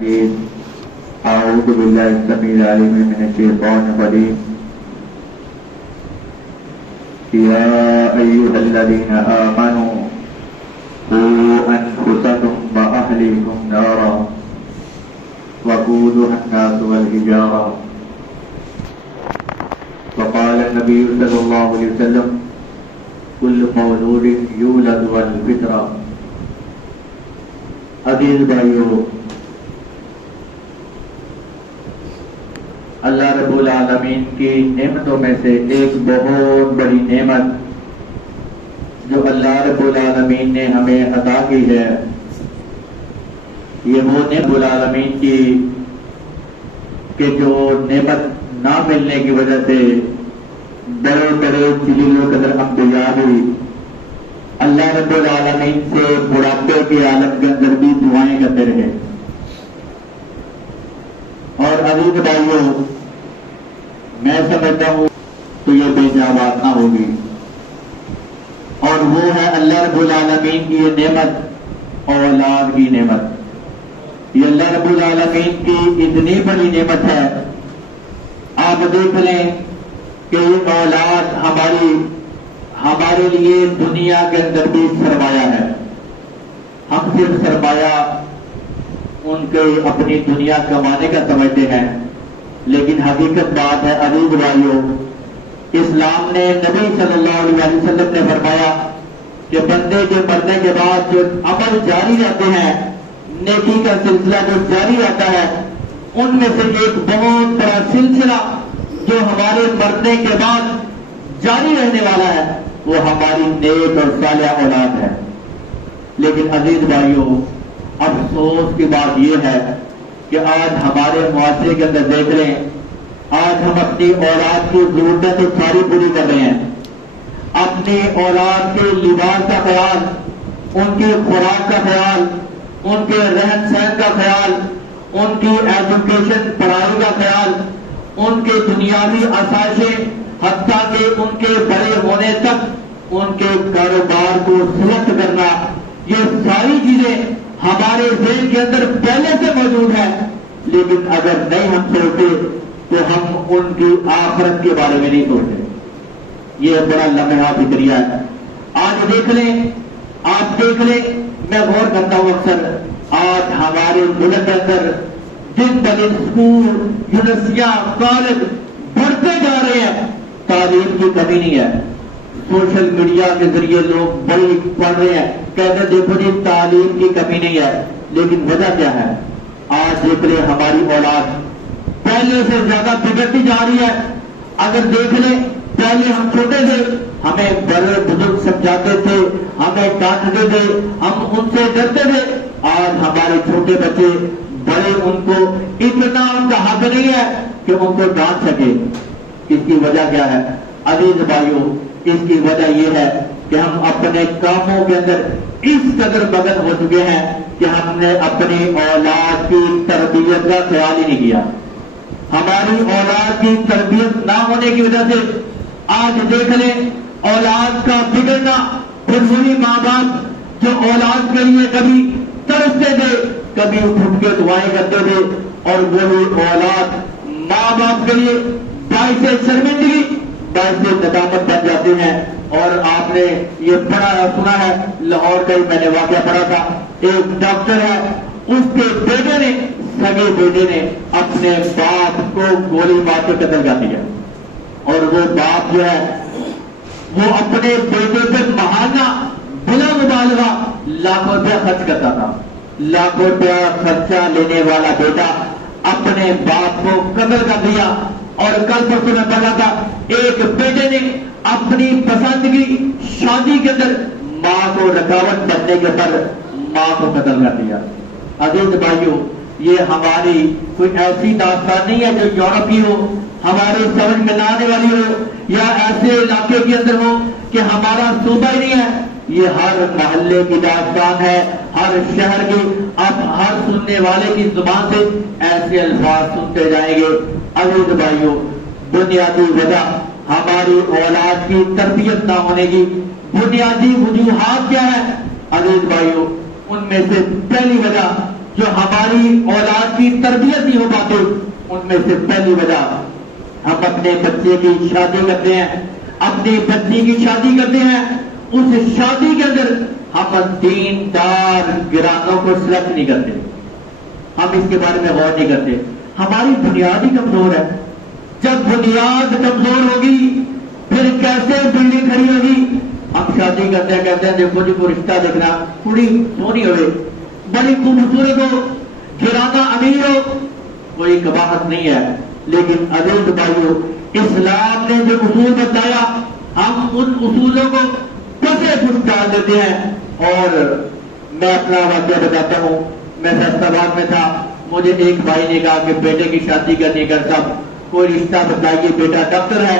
أعوذ بالله السميع العليم من الشيطان الرجيم يا أيها الذين آمنوا قوا أنفسكم وأهليكم نارا وقودها الناس والحجارة وقال النبي صلى الله عليه وسلم كل مولود يولد والفطرة. عزیز بھائیو، اللہ رب العالمین کی نعمتوں میں سے ایک بہت بڑی نعمت جو اللہ رب العالمین نے ہمیں عطا کی ہے، یہ وہ رب العالمین کی کہ جو نعمت نہ ملنے کی وجہ سے بڑے بڑے جلیل القدر انبیاء بھی اللہ رب العالمین سے بڑھاپے کے عالم کے اندر بھی دعائیں کرتے رہے. اور عزیز بھائیوں، میں سمجھتا ہوں تو یہ بے جا بات نہ ہوگی، اور وہ ہے اللہ رب العالمین کی یہ نعمت، اولاد کی نعمت. یہ اللہ رب العالمین کی اتنی بڑی نعمت ہے. آپ دیکھ لیں کہ یہ اولاد ہمارے لیے دنیا کے اندر بھی سرمایہ ہے. ہم صرف سرمایہ ان کے اپنی دنیا کمانے کا سمجھتے ہیں، لیکن حقیقت بات ہے عزیز بھائیوں، اسلام نے نبی صلی اللہ علیہ وسلم نے فرمایا کہ بندے کے مرنے کے بعد جو عمل جاری رہتے ہیں، نیکی کا سلسلہ جو جاری رہتا ہے، ان میں سے ایک بہت بڑا سلسلہ جو ہمارے مرنے کے بعد جاری رہنے والا ہے وہ ہماری نیک اور صالح اولاد ہے. لیکن عزیز بھائیوں، افسوس کی بات یہ ہے کہ آج ہمارے معاشرے کے اندر دیکھ رہے ہیں، آج ہم اپنی اولاد کی ضرورتیں تو ساری پوری کر رہے ہیں. اپنی اولاد کے لباس کا خیال، ان کی خوراک کا خیال، ان کے رہن سہن کا خیال، ان کی ایجوکیشن پڑھائی کا خیال، ان کے دنیاوی آسائشیں، حتیٰ کہ ان کے بڑے ہونے تک ان کے کاروبار کو سلیکٹ کرنا، یہ ساری چیزیں ہمارے ذہن کے اندر پہلے سے موجود ہے. لیکن اگر نہیں ہم سوچتے تو ہم ان کی آخرت کے بارے میں نہیں سوچتے. یہ بڑا لمحہ فکریہ ہے. آج دیکھ لیں، میں غور کرتا ہوں اکثر، آج ہمارے ملک کے اندر جن بڑے اسکول، یونیورسٹیاں، کالج بڑھتے جا رہے ہیں، تعلیم کی کمی نہیں ہے. سوشل میڈیا کے ذریعے لوگ بڑی پڑھ رہے ہیں، کہتے ہیں دیکھو جی تعلیم کی کمی نہیں ہے. لیکن وجہ کیا ہے؟ آج دیکھ لیں ہماری اولاد پہلے سے زیادہ بگڑتی جا رہی ہے. اگر دیکھ لیں، پہلے ہم چھوٹے تھے، ہمیں بڑے بزرگ سمجھاتے تھے، ہمیں ڈانٹتے تھے، ہم ان سے ڈرتے تھے. آج ہمارے چھوٹے بچے بڑے، ان کو اتنا ان کا حق نہیں ہے کہ ان کو ڈانٹ سکے. اس کی وجہ کیا ہے عزیز بھائیوں؟ اس کی وجہ یہ ہے کہ ہم اپنے کاموں کے اندر اس قدر مگن ہو چکے ہیں کہ ہم نے اپنی اولاد کی تربیت کا خیال ہی نہیں کیا. ہماری اولاد کی تربیت نہ ہونے کی وجہ سے آج دیکھ لیں اولاد کا بگڑنا. پھر وہی ماں باپ جو اولاد کے لیے کبھی ترستے تھے، کبھی اٹھ کے دعائیں کرتے تھے، اور وہی اولاد ماں باپ کے لیے باعث شرمندگی، باعث ندامت بن جاتے ہیں. اور آپ نے یہ سنا ہے، لاہور کا ہی میں نے واقعہ پڑھا تھا. ایک ڈاکٹر ہے، اس کے بیٹے نے، سگے بیٹے نے اپنے باپ کو گولی مار کے قتل کر دیا. اور وہ باپ جو ہے وہ اپنے بیٹے پہ ماہانہ بلا مبالغہ لاکھوں روپیہ خرچ کرتا تھا. لاکھوں روپیہ خرچہ لینے والا بیٹا اپنے باپ کو قتل کر دیا. اور کل پرسوں میں پڑھا تھا، ایک بیٹے نے اپنی پسند کی شادی کے اندر ماں کو رکاوٹ بننے کے پر ماں کو قتل کر دیا. عزیز بھائیوں، یہ ہماری کوئی ایسی داستان نہیں ہے جو یورپ کی ہو، ہمارے سمجھ میں نہ آنے والی ہو، یا ایسے علاقے کے اندر ہو کہ ہمارا صوبہ ہی نہیں ہے. یہ ہر محلے کی داستان ہے، ہر شہر کی. آپ ہر سننے والے کی زبان سے ایسے الفاظ سنتے جائیں گے. عزیز بھائیوں، بنیادی وجہ ہماری اولاد کی تربیت نہ ہونے کی بنیادی وجوہات کیا ہے؟ عزیز بھائیوں، ان میں سے پہلی وجہ جو ہماری اولاد کی تربیت نہیں ہو پاتی، ان میں سے پہلی وجہ ہم اپنے بچے کی شادی کرتے ہیں، اپنی بچی کی شادی کرتے ہیں، اس شادی کے اندر ہم دیندار گرانوں کو سلیکٹ نہیں کرتے، ہم اس کے بارے میں غور نہیں کرتے. ہماری بنیاد ہی کمزور ہے. جب بنیاد کمزور ہوگی پھر کیسے بلڈنگ کھڑی ہوگی؟ ہم شادی کرتے ہیں، کہتے ہیں دیکھو جی کوئی رشتہ دیکھنا، تھوڑی سونی ہوئے، بڑی خوبصورت ہو، گھرانہ امیر ہو، کوئی قباحت نہیں ہے. لیکن عزیز بھائیو، اسلام نے جو اصول بتایا ہم ان اصولوں کو کیسے کچھ ڈال دیتے ہیں. اور میں اپنا واقعہ بتاتا ہوں. میں فیصل آباد میں تھا، مجھے ایک بھائی نے کہا کہ بیٹے کی شادی کرنی کر صاحب کوئی رشتہ بتائیے، بیٹا ڈاکٹر ہے.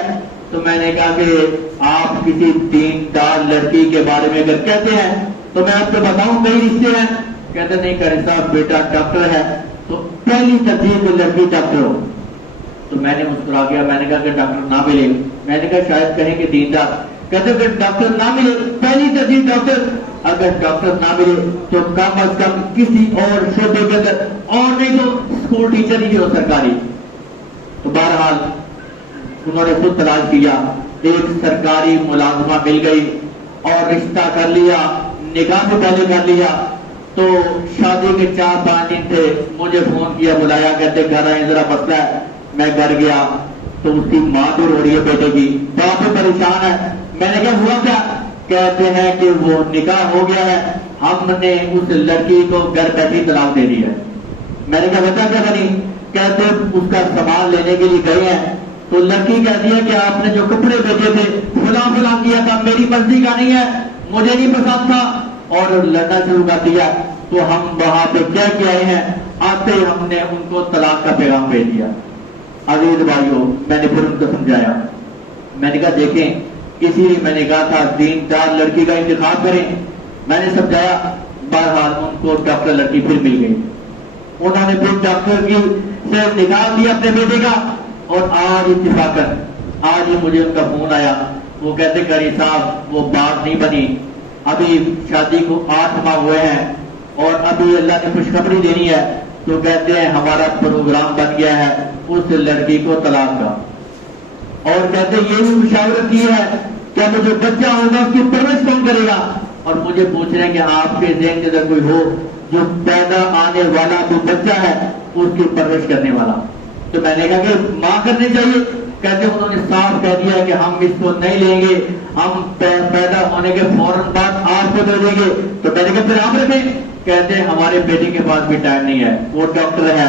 تو میں نے کہا کہ آپ کسی دیندار لڑکی کے بارے میں اگر کہتے ہیں تو میں آپ کو بتاؤں کئی رشتے ہیں. کہتے نہیں کرے صاحب بیٹا ڈاکٹر ہے تو پہلی ترجیح تو لڑکی ڈاکٹر ہو. تو میں نے مسکرا گیا، میں نے کہا کہ ڈاکٹر نہ ملے، میں نے کہا شاید کہیں کہ دیندار. کہتے کہ ڈاکٹر نہ ملے پہلی ترجیح ڈاکٹر، اگر ڈاکٹر نہ ملے تو کم از کم کسی اور شعبے کے اندر، اور نہیں تو اسکول ٹیچر ہی ہو سرکاری. تو بہرحال انہوں نے خود تلاش کیا، ایک سرکاری ملازمہ مل گئی اور رشتہ کر لیا، نکاح سے پہلے کر لیا. تو شادی کے 4-5 دن تھے، مجھے فون کیا، بلایا، کہتے گھر آئے ذرا مسئلہ ہے. میں گھر گیا تو اس کی ماں دور ہو رہی ہے بیٹے کی، باپ پریشان ہے. میں نے کہا ہوا کیا؟ کہتے ہیں کہ وہ نکاح ہو گیا ہے، ہم نے اس لڑکی کو گھر بیٹھی طلاق دے دی ہے. میں نے کہا بتا کیا بنی؟ کہتے اس کا سامان لینے کے لیے گئے ہیں تو لڑکی کہتی ہے کہ آپ نے جو کپڑے بھیجے تھے فلاں فلاں کیا تھا، میری مرضی کا نہیں ہے، مجھے نہیں پسند تھا، اور لڑنا شروع کر دیا. تو ہم وہاں پہ کیا کیا ہیں، آتے ہی ہم نے ان کو طلاق کا پیغام بھیج دیا. عزیز بھائیوں، میں نے پھر ان کو سمجھایا، میں نے کہا دیکھیں اسی لیے میں نے کہا تھا دیندار لڑکی کا انتخاب کریں. میں نے سمجھایا. بہرحال ان کو ڈاکٹر لڑکی پھر مل گئی، انہوں نے پھر ڈاکٹر کی سے نکال دیا اپنے بیٹے کا. اور آج اتفاقاً آج ہی مجھے ان کا فون آیا، وہ کہتے قاری صاحب وہ بات نہیں بنی، ابھی شادی کو 8 ماہ ہوئے ہیں اور ابھی اللہ نے خوشخبری دینی ہے. تو کہتے ہیں ہمارا پروگرام بن گیا ہے اس لڑکی کو طلاق کا، اور کہتے ہیں یہ بھی مشاورت کی ہے کہ اب جو بچہ ہوگا اس کی پرورش کون کرے گا. اور مجھے پوچھ رہے ہیں کہ آپ کے ذہن کے اندر کوئی ہو جو پیدا آنے والا جو بچہ ہے اس کی پرورش کرنے والا. تو میں نے کہا کہ ماں کرنی چاہیے. کہتے انہوں نے صاف کہہ دیا کہ ہم اس کو نہیں لیں گے، ہم پیدا ہونے کے فوراً بعد آپ کو دے دیں گے. تو میں نے کہا پھر آپ رکھیں. کہتے ہیں ہمارے بیٹے کے پاس بھی ٹائم نہیں ہے، وہ ڈاکٹر ہے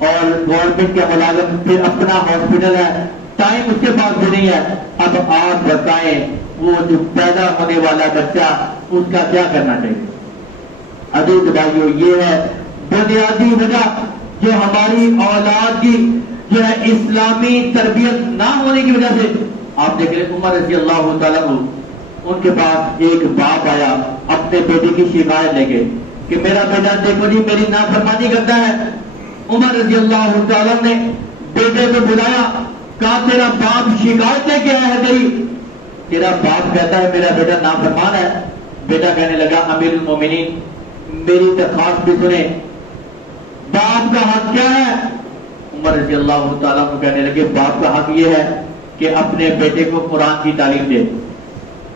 اور گورنمنٹ کا ملازم، پھر اپنا ہاسپٹل ہے، ٹائم اس کے پاس بھی نہیں ہے. اب آپ بتائیں وہ جو پیدا ہونے والا بچہ اس کا کیا کرنا چاہیے؟ عزیز بھائیو، یہ ہے بنیادی وجہ جو ہماری اولاد کی جو ہے اسلامی تربیت نہ ہونے کی وجہ سے. آپ دیکھ لیں عمر رضی اللہ تعالیٰ عنہ، ان کے پاس ایک باپ آیا اپنے بیٹے کی شکایت لے کے کہ میرا بیٹا دیکھو جی میری نافرمانی کرتا ہے. عمر رضی اللہ تعالیٰ نے بیٹے کو بلایا، کہا تیرا باپ شکایت لے کے آیا ہے تیری؟ تیرا باپ کہتا ہے میرا بیٹا نافرمان ہے. بیٹا کہنے لگا امیر المومنین میری درخواست بھی سنیں، باپ کا حق کیا ہے؟ عمر رضی اللہ تعالیٰ کو کہنے لگے باپ کا حق یہ ہے کہ اپنے بیٹے کو قرآن کی تعلیم دے،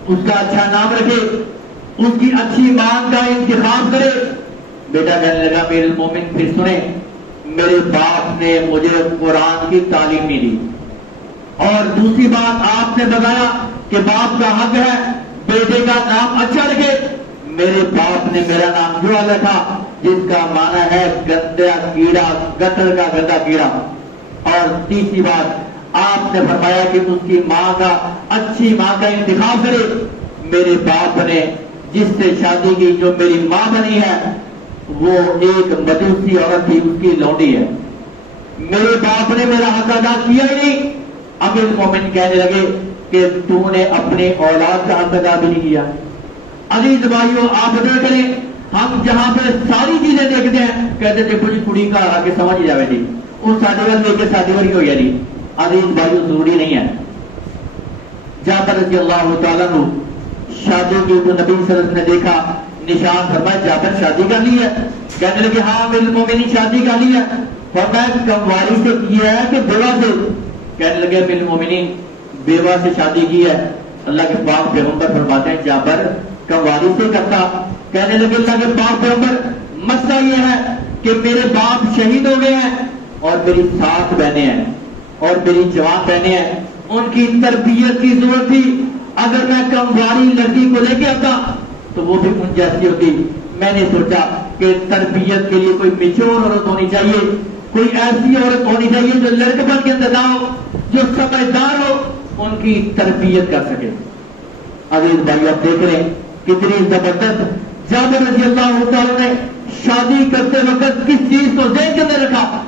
اس کا اچھا نام رکھے، اس کی اچھی ماں کا انتخاب کرے. بیٹا کہنے لگا امیر المومن پھر سنیں، میرے باپ نے مجھے قرآن کی تعلیم نہیں دی، اور دوسری بات آپ نے بتایا کہ باپ کا حق ہے بیٹے کا نام اچھا رکھے. میرے باپ نے میرا نام جوال رکھا جس کا معنی ہے گندا کیڑا، گٹر کا گندا کیڑا. اور تیسری بات آپ نے فرمایا کہ اس کی ماں کا اچھی ماں کا انتخاب کرے. میرے باپ نے جس سے شادی کی جو میری ماں بنی ہے وہ ایک مجوسی عورت تھی، اس کی لونڈی ہے. میرے باپ نے میرا حق ادا کیا ہی نہیں. امیر المومن کہنے لگے کہ تو نے اپنے اولاد کا حق ادا بھی نہیں کیا. عزیز بھائیوں، آپ ادا کریں، ہم جہاں پہ ساری چیزیں دیکھتے ہیں کہتے تھے کچھ کڑی کا آگے سمجھ ہی جاوے تھی اس ساڈے وال دیکھ کے ساڈے وال ہو گیا. نہیں عزیز بھائیوں، ضروری نہیں ہے. جعفر رضی اللہ تعالیٰ عنہ شادی کی تو نبی صلی اللہ علیہ وسلم نے دیکھا نشان فرمایا جابر شادی کر لی ہے؟ کہنے لگے ہاں امیر المومنین شادی کر لی ہے۔ فرمایا کمواری سے کیا ہے کہ بیوہ سے؟ کہنے لگے امیر المومنین بیوہ سے شادی کی ہے۔ اللہ کے پاک پیغمبر فرماتے ہیں جابر کمواری سے کرتا؟ کہنے لگے اللہ کے پاک پیغمبر مسئلہ یہ ہے کہ میرے باپ شہید ہو گئے ہیں اور میری 7 بہنیں ہیں اور میری جوان بہنیں ہیں، ان کی تربیت کی ضرورت تھی۔ اگر میں کمواری لڑکی کو لے کے آتا تو وہ بھی ان جیسی ہوتی۔ میں نے سوچا کہ تربیت کے لیے کوئی میچور عورت ہونی چاہیے، کوئی ایسی عورت ہونی چاہیے جو لڑکپن کے اندر ہو، جو سمجھدار ہو، ان کی تربیت کر سکے۔ عزیز بھائی آپ دیکھ رہے ہیں کتنی زبردست جابر رضی اللہ تعالیٰ نے شادی کرتے وقت کس چیز کو ذہن کے اندر رکھا۔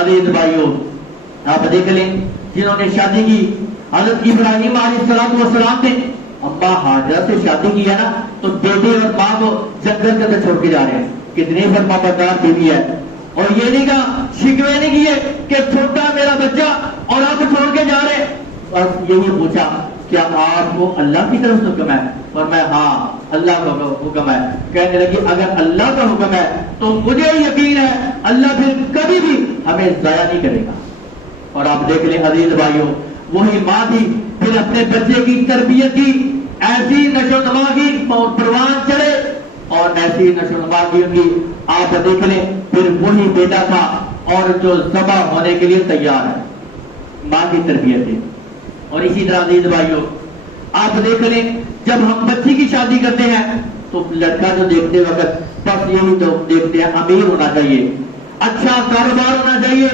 عزیز بھائیوں آپ دیکھ لیں جنہوں نے شادی کی، حضرت ابراہیم علیہ السلام نے اماں ہاجرہ سے شادی کی ہے نا، تو بیٹے اور ماں کو جنگل کے اندر چھوڑ کے جا رہے ہیں، کتنی فرما بردار بیوی ہے۔ اور یہ نہیں کہا، شکوے نہیں کیے کہ چھوٹا میرا بچہ اور آپ چھوڑ کے جا رہے ہیں، بس یہی پوچھا کیا آپ کو اللہ کی طرف سے حکم ہے؟ اور میں ہاں اللہ کا حکم ہے۔ کہنے لگی اگر اللہ کا حکم ہے تو مجھے یقین ہے اللہ پھر کبھی بھی ہمیں ضائع نہیں کرے گا۔ اور آپ دیکھ لیں عزیز بھائیوں وہی ماں تھی پھر اپنے بچے کی تربیت کی، ایسی نشو نما کی پروان چڑھے اور ایسی نشو نما کی ان کی آپ دیکھ لیں پھر وہی بیٹا تھا اور جو ذبح ہونے کے لیے تیار ہے، ماں کی تربیت تھی۔ اور اسی طرح عزیز بھائیوں آپ دیکھ لیں جب ہم بچی کی شادی کرتے ہیں تو لڑکا جو دیکھتے وقت بس یہی تو دیکھتے ہیں امیر ہونا چاہیے، اچھا کاروبار ہونا چاہیے،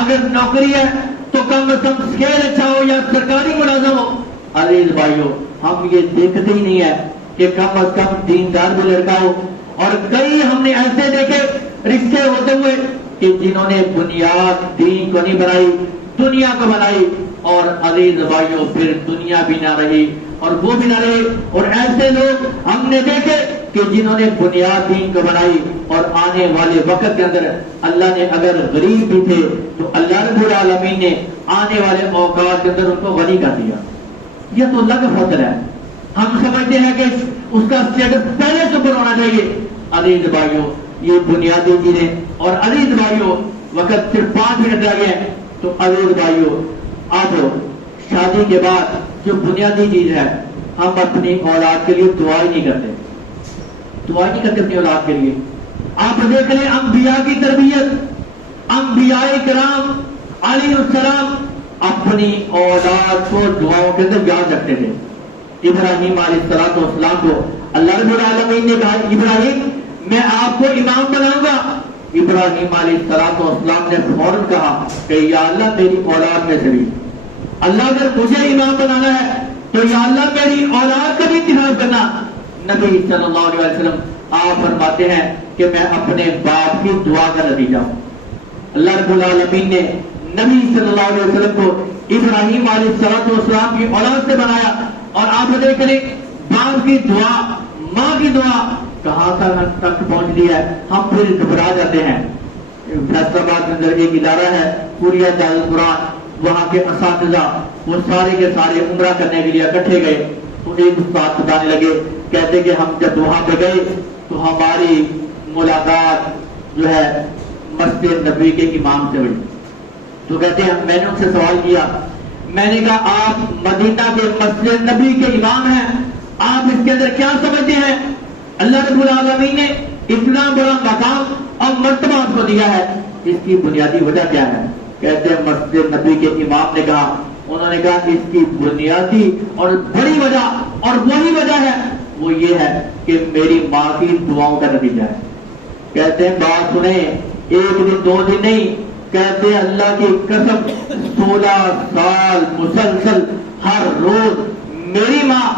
اگر نوکری ہے تو کم از کم اسکیل اچھا ہو یا سرکاری ملازم ہو۔ عزیز بھائیوں ہم یہ دیکھتے ہی نہیں ہے کہ کم از کم دیندار بھی لڑکا ہو۔ اور کئی ہم نے ایسے دیکھے رشتے ہوتے ہوئے کہ جنہوں نے بنیاد دین کو نہیں بنائی، دنیا کو بنائی، اور عزیز بھائیوں پھر دنیا بھی نہ رہی اور وہ بھی نہ رہے۔ اور ایسے لوگ ہم نے دیکھے کہ جنہوں نے بنیاد دین کو بنائی اور آنے والے وقت کے اندر اللہ نے اگر غریب بھی تھے تو اللہ رب العالمین نے آنے والے اوقات کے اندر ان کو غنی کر دیا۔ یہ تو اللہ کا فضل ہے، ہم سمجھتے ہیں کہ اس کا اسٹیٹس پہلے سے اوپر ہونا چاہیے۔ عزیز بھائیوں یہ بنیادی چیزیں، اور عزیز بھائیوں وقت صرف 5 منٹ رہ گئے، تو عزیز بھائیوں اب شادی کے بعد جو بنیادی چیز ہے ہم اپنی اولاد کے لیے دعا ہی نہیں کرتے، دعا نہیں کرتے اپنی اولاد کے لیے۔ آپ دیکھ لیں انبیاء کی تربیت، انبیاء کرام علیہ السلام اپنی اولاد کو دعاؤں کے اندر یاد رکھتے تھے۔ ابراہیم علیہ السلام کو اللہ رب العالمین نے کہا ابراہیم میں آپ کو امام بناؤں گا۔ ابراہیم علیہ السلام نے فوراً کہا کہ یا اللہ میری اولاد میں سے بھی، اللہ اگر مجھے امام بنانا ہے تو یا اللہ میری اولاد کا بھی انتخاب کرنا۔ نبی صلی اللہ علیہ وسلم آپ فرماتے ہیں کہ میں اپنے باپ کی دعا کا نتیجہ ہوں۔ اللہ رب العالمین نے نبی صلی اللہ علیہ وسلم کو ابراہیم علیہ السلام کی اولاد سے بنایا، اور آپ دیکھ لیں باپ کی دعا، ماں کی دعا کہاں تک پہنچتی ہے، ہم پھر گھبرا جاتے ہیں۔ فیصل آباد کے اندر ایک ادارہ ہے پوریا دار القرآن، وہاں کے اساتذہ وہ سارے کے سارے عمرہ کرنے کے لیے اکٹھے گئے، تو ایک استاد بتانے لگے، کہتے کہ ہم جب وہاں پہ گئے تو ہماری ملاقات جو ہے مسجد نبوی کے امام سے ہوئی۔ تو کہتے ہیں میں نے ان سے سوال کیا، میں نے کہا آپ مدینہ کے مسجد نبی کے امام ہیں، آپ اس کے اندر کیا سمجھتے ہیں؟ اللہ رب العالمین نے اتنا بڑا مقام اور مرتبہ آپ کو دیا ہے، اس کی بنیادی وجہ کیا ہے؟ کہتے ہیں مسجد نبی کے امام نے کہا، انہوں نے کہا کہ اس کی بنیادی اور بڑی وجہ اور وہی وجہ ہے وہ یہ ہے کہ میری ماں کی دعاؤں کا نتیجہ ہے۔ کہتے ہیں بات سنیں، ایک دن 2 دن نہیں، کہتے ہیں اللہ کی قسم 16 سال مسلسل ہر روز میری ماں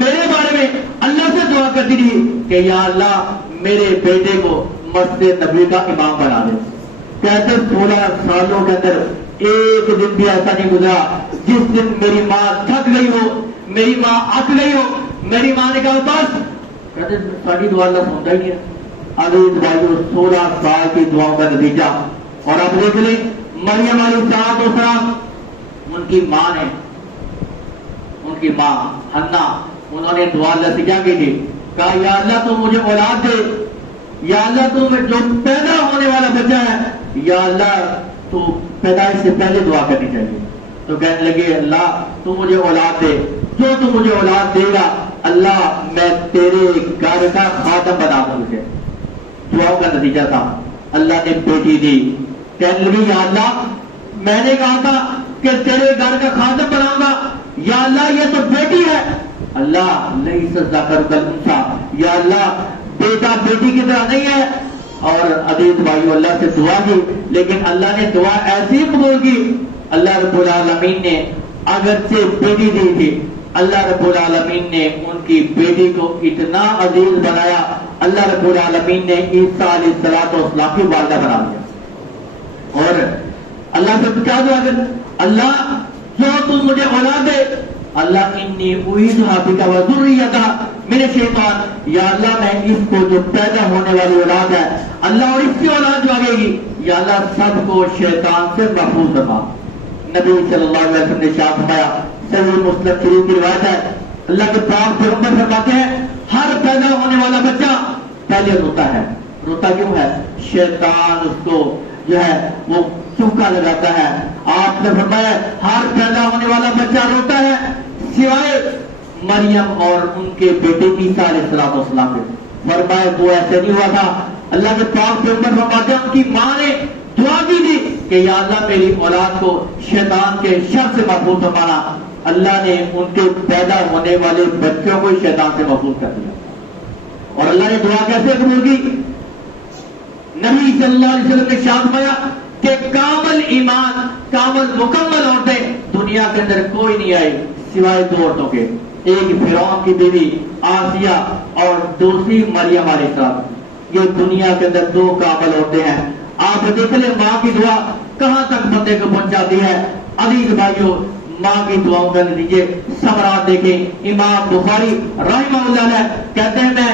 میرے بارے میں اللہ سے دعا کرتی تھی کہ یا اللہ میرے بیٹے کو مسجد نبوی کا امام بنا دے۔ کہتے 16 سالوں کے اندر ایک دن بھی ایسا نہیں گزرا جس دن میری ماں تھک گئی ہو، میری ماں اک گئی ہو، میری ماں نے کہا بس، کہتے ساری دعا اللہ سنتا ہی ہے۔ عزیز بھائیو 16 سال کی دعاؤں کا نتیجہ۔ اور آپ دیکھ لیں مریم علیہ السلام ان کی ماں نے، ان کی ماں حنا، انہوں نے دعا اللہ سے کیا کی تھی؟ کہا یا اللہ تو مجھے اولاد دے، یا اللہ تو جو پیدا ہونے والا بچہ ہے، یا اللہ تو پیدائش سے پہلے دعا کرنی چاہیے. تو کہنے لگے اللہ تو مجھے اولاد دے، جو تو مجھے اولاد دے گا اللہ میں تیرے گھر کا خادم بنا دوں گا. دعاؤں کا نتیجہ تھا اللہ نے بیٹی دی. کہنے لگی یا اللہ میں نے کہا تھا کہ تیرے گھر کا خادم بناؤں گا، یا اللہ یہ تو بیٹی ہے. اللہ نہیں سجدہ کر گا، یا اللہ بیٹا بیٹی کی طرح نہیں ہے. اور عزیز بھائیو اللہ سے دعا کی، لیکن اللہ نے دعا ایسی قبول کی. اللہ رب العالمین نے اگرچہ بیٹی دی تھی، اللہ رب العالمین نے ان کی بیٹی کو اتنا عزیز بنایا، اللہ رب العالمین نے عیسیٰ علیہ السلام کی والدہ بنا دیا. اور اللہ سے کیا دعا کر، اللہ جو تم مجھے اولاد دے، اللہ انی اعیذھا بک وذریتھا من الشیطان، یا اللہ میں اس کو جو پیدا ہونے والی اولاد ہے اللہ اور اس کی اولاد جو آگے گی یا اللہ سب کو شیطان سے محفوظ فرما. نبی صلی اللہ علیہ وسلم نے ارشاد فرمایا، صحیح مسلم شریف کی روایت ہے، اللہ کے پاک پیغمبر فرماتے ہیں ہر پیدا ہونے والا بچہ پہلے روتا ہے. روتا کیوں ہے؟ شیطان اس کو جو ہے وہ چوکا لگاتا ہے. آپ نے فرمایا ہر پیدا ہونے والا بچہ روتا ہے سوائے مریم اور ان کے بیٹے عیسیٰ علیہ السلام کے. فرمایا وہ ایسے نہیں ہوا تھا. اللہ کے پاک پیغمبر فرماتے ہیں ان کی ماں نے دعا کی تھی کہ یا اللہ میری اولاد کو شیطان کے شر سے محفوظ فرمانا. اللہ نے ان کے پیدا ہونے والے بچوں کو شیطان سے محفوظ کر دیا. اور اللہ نے دعا کیسے قبول کی؟ نبی صلی اللہ علیہ وسلم نے ارشاد فرمایا کہ کامل ایمان، کامل مکمل عورتیں دنیا کے اندر کوئی نہیں آئی سوائے دو عورتوں کے، ایک فرعون کی بیوی آسیہ اور دوسری مریم علیہ السلام. یہ دنیا کے اندر دو کامل عورتیں ہیں. آپ دیکھ لیں ماں کی دعا کہاں تک بندے کو پہنچاتی ہے. عزیز بھائیو ماں کی دعاؤں کا نتیجے ثمرات دیکھیں. امام بخاری رحمہ اللہ علیہ کہتے ہیں میں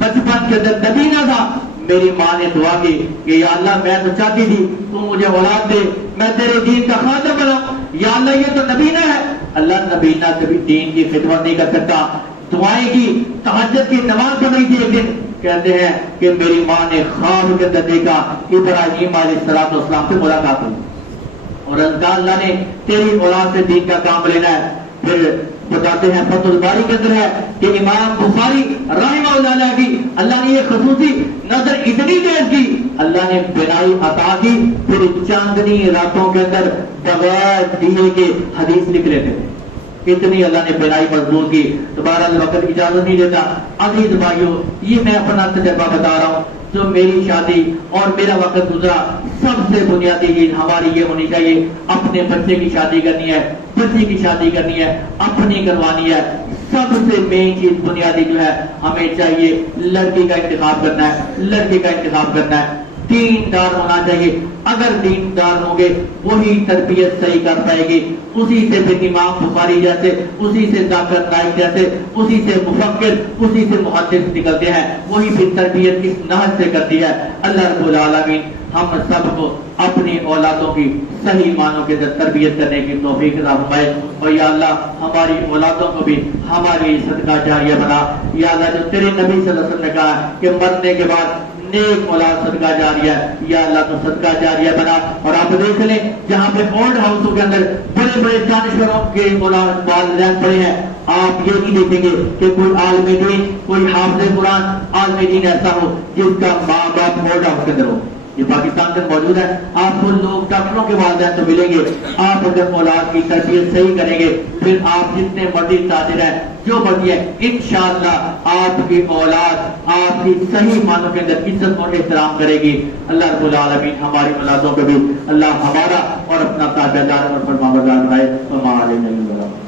بچپن کے اندر نبینا تھا، میری ماں نے دعا کی کہ یا اللہ میں تو چاہتی تھی تو مجھے اولاد دے، میں تیرے دین کا خادم بناؤں. یا اللہ یہ تو نبینا ہے. اللہ نبینا کبھی دین کی خدمت نہیں کر سکتا. دعائیں کی، تہجد کی نماز پڑھ رہی تھی. ایک دن کہتے ہیں کہ میری ماں نے خواب کے اندر دیکھا ابراہیم علیہ السلام سے ملاقات ہوئی اور اللہ نے تیری اولاد سے دین کا کام لینا ہے. پھر بتاتے ہیں فتح الباری کے اندر ہے کہ امام بخاری رحمہ اللہ علیہ کی اللہ نے یہ خصوصی نظر اتنی تیز کی، اللہ نے بینائی عطا کی. پھر چاندنی راتوں کے اندر بغیر دیے کے حدیث لکھ لیتے تھے. اتنی اللہ نے بینائی مضبوط کی. دوبارہ وقت اجازت نہیں دیتا. عزیز بھائیو یہ میں اپنا تجربہ بتا رہا ہوں. جو میری شادی اور میرا وقت گزرا سب سے بنیادی چیز ہماری یہ ہونی چاہیے، اپنے بچے کی شادی کرنی ہے، بچی کی شادی کرنی ہے، اپنی کروانی ہے. سب سے مین چیز بنیادی جو ہے ہمیں چاہیے لڑکی کا انتخاب کرنا ہے، لڑکی کا انتخاب کرنا ہے. دیندار ہونا چاہیے. اگر دیندار ہوں گے وہی تربیت صحیح کر پائے گی. اسی سے پھر امام بخاری جیسے، اسی سے ذاکر نائک جیسے، اسی سے مفکر، اسی سے محدث نکلتے ہیں. وہی پھر تربیت اس نہج سے کرتی ہے. اللہ رب العالمین ہم سب کو اپنی اولادوں کی صحیح معنوں کے اندر تربیت کرنے کی توفیق عطا فرمائے. اور یا اللہ ہماری اولادوں کو بھی ہماری صدقہ جاریہ بنا. یا اللہ جو تیرے نبی صلی اللہ علیہ وسلم نے کہا کہ مرنے کے بعد نیک اولاد صدقہ جاریہ، یا اللہ تو صدقہ جاریہ بنا. اور آپ دیکھ لیں جہاں پہ اولڈ ہاؤسوں کے اندر بڑے بڑے دانشوروں کے اولاد والدین پڑے ہیں، آپ یہ نہیں دیکھیں گے کہ کوئی عالم دین، کوئی حافظ قرآن عالم دین ایسا ہو جس کا ماں باپ اولڈ ہاؤس کے اندر ہو. یہ پاکستان میں موجود ہے. آپ کو لوگ ڈاکٹروں کے والدین تو ملیں گے. آپ اگر اولاد کی تربیت صحیح کریں گے پھر آپ جتنے مرضی تاجر ہیں جو مرضی ہے انشاءاللہ آپ کی اولاد آپ کی صحیح معنوں کے اندر عزت اور احترام کرے گی. اللہ رب العالمین ہماری اولادوں کو بھی اللہ ہمارا اور اپنا تابعدار اور فرمانبردار بنائے.